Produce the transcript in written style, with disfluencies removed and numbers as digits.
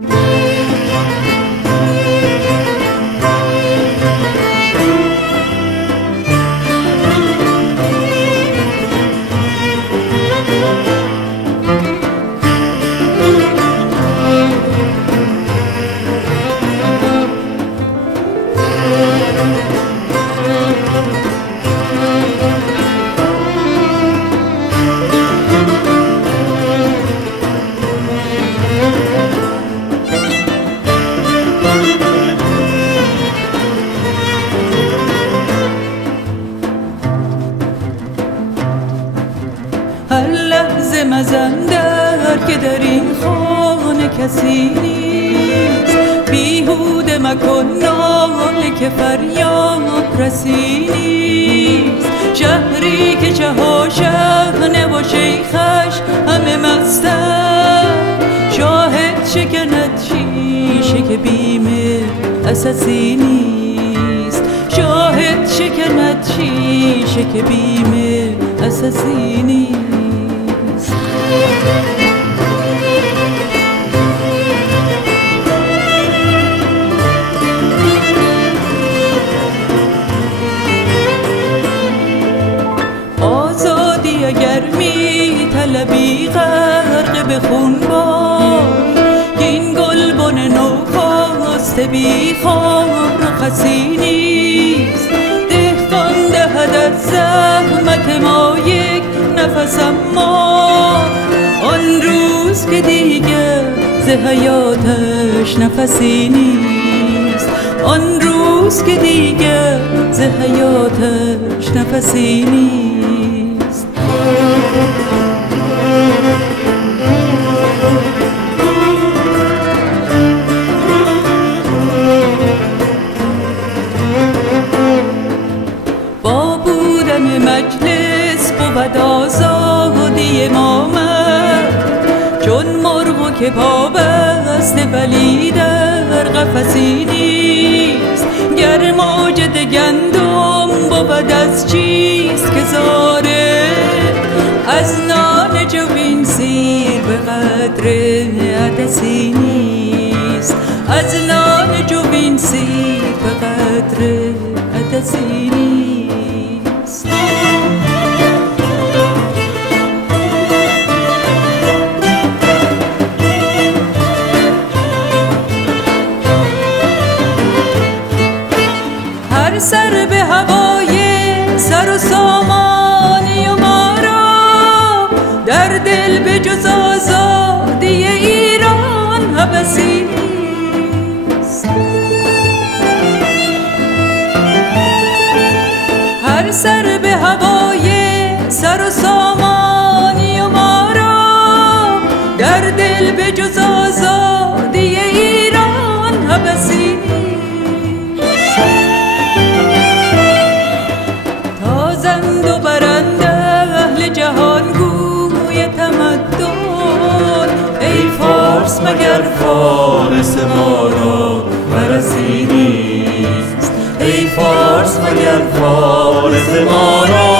هر لحظه مزندر که در این خانه کسی نیست، بیهوده مکن ناله که فریاد رسی نیست. شهری که چها شهنه و شیخش همه مستن، شاهد شکند شیشه که بیم اساسی نیست. شاهد شکند شیشه که بیم اساسی نیست. آزادی اگر می طلبی غرق به خون باش، این گلبن نو خواسته بی خار و خسی نیست. دهقان دهد از زحمت ما یک نفس، اما آن روز که دیگر ز حیاتش نفسی نیست. آن روز که دیگر ز حیاتش نفسی نیست. با بودن مجلس بود آزادی ما مرد، چون مرغ که پا بسته ولی در قفسی نیست. گر ماجد گندم بود از چیست که زاره، از نان جوین سیر به قدر عدسی نیست. از نان جوین سیر به قدر عدسی نیست. هر سر به هوای سر و سامانی و ما را، در دل به جز آزادی ایران هوسی نیست. هر سر به هوای سر و سامانی و ما را، در دل به جز آزادی ایران هوسی نیست. تازند و برند اهل جهان گوی تمدن، ای فارس مگر فارس ما را مرسی نیست. ای فارس مگر فارس ما را